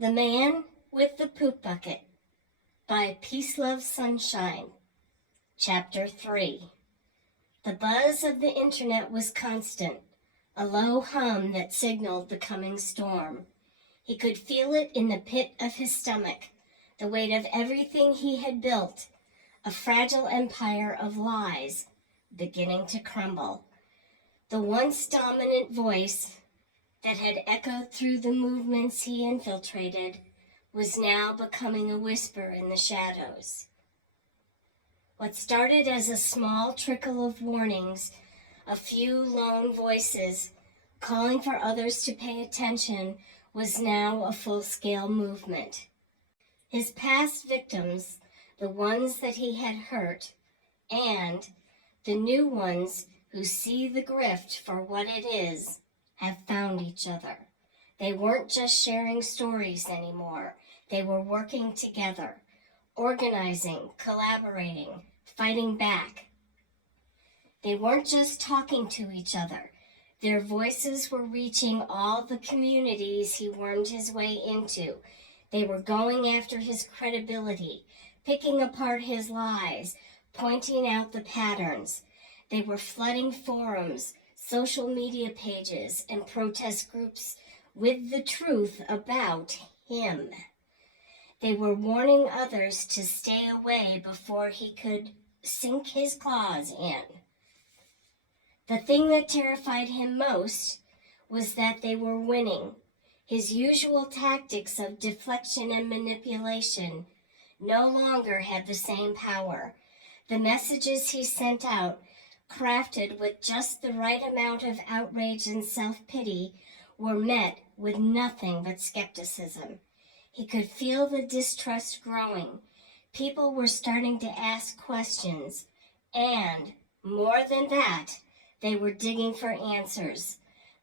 The Man with the Poop Bucket by PeaceLoveSunshine. Chapter 3. The buzz of the internet was constant, a low hum that signaled the coming storm. He could feel it in the pit of his stomach, the weight of everything he had built, a fragile empire of lies beginning to crumble. The once dominant voice that had echoed through the movements he infiltrated was now becoming a whisper in the shadows. What started as a small trickle of warnings, a few lone voices calling for others to pay attention, was now a full-scale movement. His past victims, the ones that he had hurt, and the new ones who see the grift for what it is, have found each other. They weren't just sharing stories anymore. They were working together, organizing, collaborating, fighting back. They weren't just talking to each other. Their voices were reaching all the communities he wormed his way into. They were going after his credibility, picking apart his lies, pointing out the patterns. They were flooding forums, social media pages, and protest groups with the truth about him. They were warning others to stay away before he could sink his claws in. The thing that terrified him most was that they were winning. His usual tactics of deflection and manipulation no longer had the same power. The messages he sent out, crafted with just the right amount of outrage and self-pity, were met with nothing but skepticism. He could feel the distrust growing. People were starting to ask questions, and, more than that, they were digging for answers.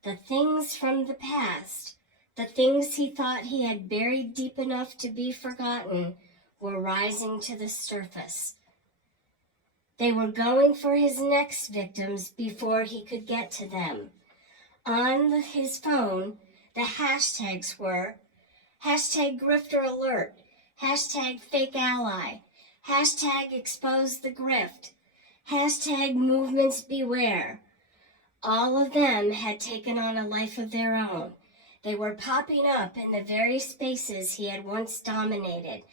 The things from the past, the things he thought he had buried deep enough to be forgotten, were rising to the surface. They were going for his next victims before he could get to them. On his phone, the hashtags were #GrifterAlert, #FakeAlly, #ExposeTheGrift, #MovementsBeware. All of them had taken on a life of their own. They were popping up in the very spaces he had once dominated.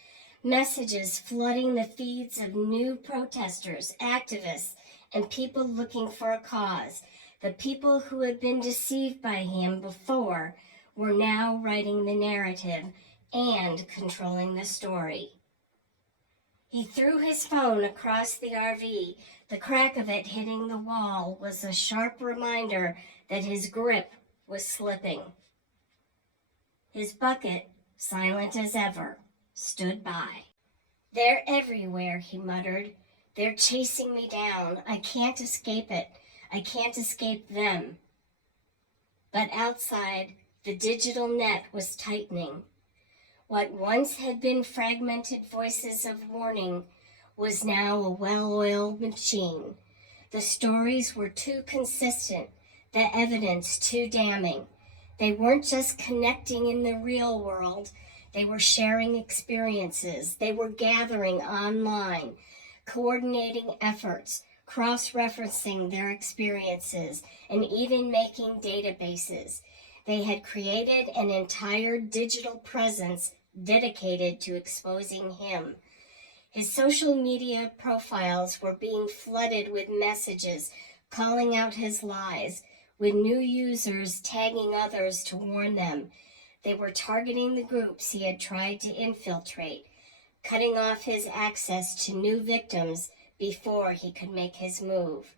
Messages flooding the feeds of new protesters, activists, and people looking for a cause. The people who had been deceived by him before were now writing the narrative and controlling the story. He threw his phone across the RV. The crack of it hitting the wall was a sharp reminder that his grip was slipping. His bucket, silent as ever, stood by. "They're everywhere," he muttered. "They're chasing me down. I can't escape it. I can't escape them." But outside, the digital net was tightening. What once had been fragmented voices of warning was now a well-oiled machine. The stories were too consistent, the evidence too damning. They weren't just connecting in the real world. They were sharing experiences. They were gathering online, coordinating efforts, cross-referencing their experiences, and even making databases. They had created an entire digital presence dedicated to exposing him. His social media profiles were being flooded with messages calling out his lies, with new users tagging others to warn them. They were targeting the groups he had tried to infiltrate, cutting off his access to new victims before he could make his move.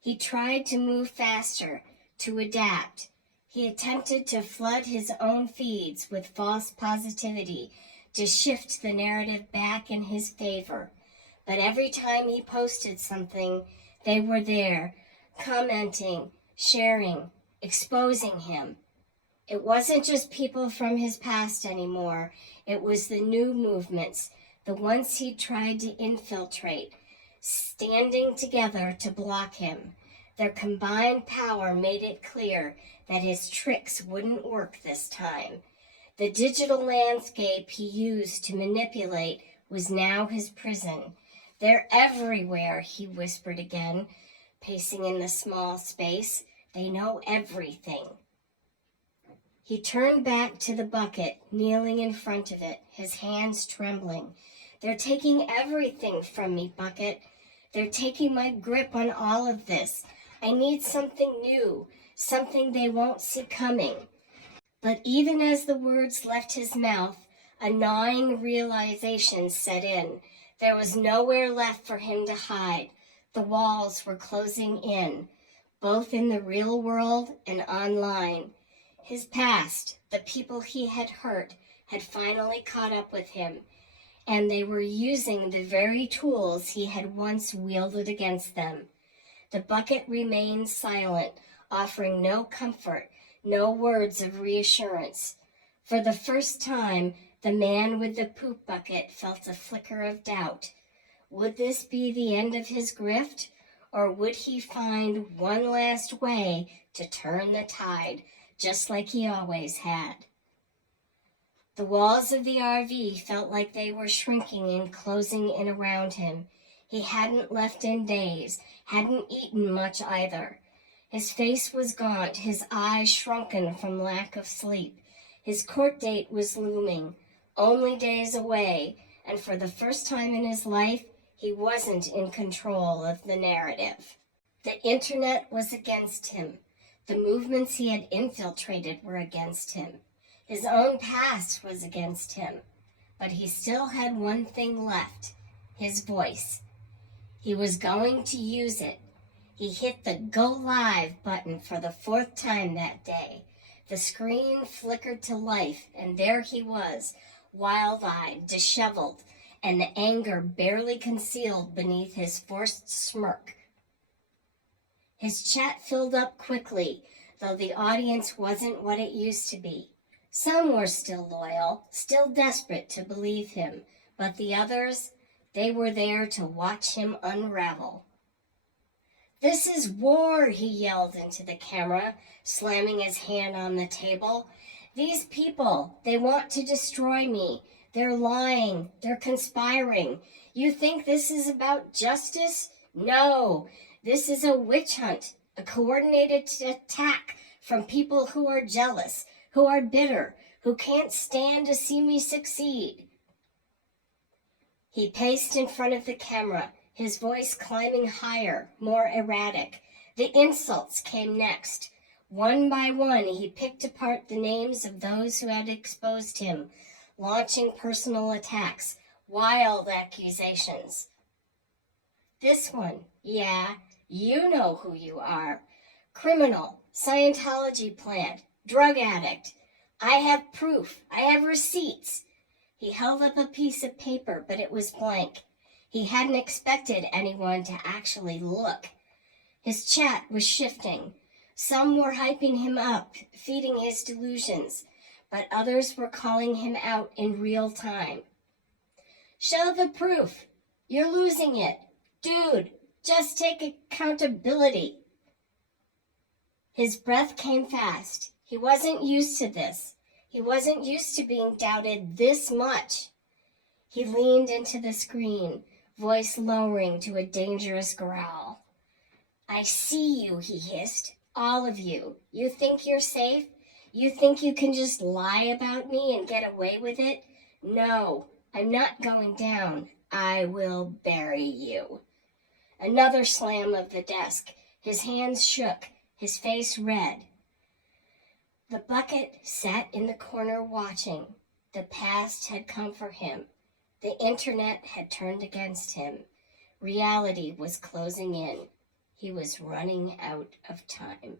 He tried to move faster, to adapt. He attempted to flood his own feeds with false positivity, to shift the narrative back in his favor. But every time he posted something, they were there, commenting, sharing, exposing him. It wasn't just people from his past anymore. It was the new movements, the ones he tried to infiltrate, standing together to block him. Their combined power made it clear that his tricks wouldn't work this time. The digital landscape he used to manipulate was now his prison. They're everywhere, he whispered again, pacing in the small space. They know everything. He turned back to the bucket, kneeling in front of it, his hands trembling. They're taking everything from me, Bucket. They're taking my grip on all of this. I need something new, something they won't see coming. But even as the words left his mouth, a gnawing realization set in. There was nowhere left for him to hide. The walls were closing in, both in the real world and online. His past, the people he had hurt, had finally caught up with him, and they were using the very tools he had once wielded against them. The bucket remained silent, offering no comfort, no words of reassurance. For the first time, the man with the poop bucket felt a flicker of doubt. Would this be the end of his grift, or would he find one last way to turn the tide, just like he always had? The walls of the RV felt like they were shrinking and closing in around him. He hadn't left in days, hadn't eaten much either. His face was gaunt, his eyes shrunken from lack of sleep. His court date was looming, only days away, and for the first time in his life, he wasn't in control of the narrative. The internet was against him. The movements he had infiltrated were against him. His own past was against him. But he still had one thing left, his voice. He was going to use it. He hit the Go Live button for the 4th time that day. The screen flickered to life, and there he was, wild-eyed, disheveled, and the anger barely concealed beneath his forced smirk. His chat filled up quickly, though the audience wasn't what it used to be. Some were still loyal, still desperate to believe him, but the others, they were there to watch him unravel. "This is war," he yelled into the camera, slamming his hand on the table. "These people, they want to destroy me. They're lying. They're conspiring. You think this is about justice? No, this is a witch hunt, a coordinated attack from people who are jealous, who are bitter, who can't stand to see me succeed." He paced in front of the camera, his voice climbing higher, more erratic. The insults came next. One by one, he picked apart the names of those who had exposed him, launching personal attacks, wild accusations. "This one, yeah, you know who you are. Criminal, Scientology plant, drug addict. I have proof. I have receipts." He held up a piece of paper, but it was blank. He hadn't expected anyone to actually look. His chat was shifting. Some were hyping him up, feeding his delusions, but others were calling him out in real time. "Show the proof. You're losing it. Dude, just take accountability." His breath came fast. He wasn't used to this. He wasn't used to being doubted this much. He leaned into the screen, voice lowering to a dangerous growl. "I see you," he hissed. "All of you. You think you're safe? You think you can just lie about me and get away with it? No, I'm not going down. I will bury you." Another slam of the desk. His hands shook, his face red. The bucket sat in the corner watching. The past had come for him. The internet had turned against him. Reality was closing in. He was running out of time.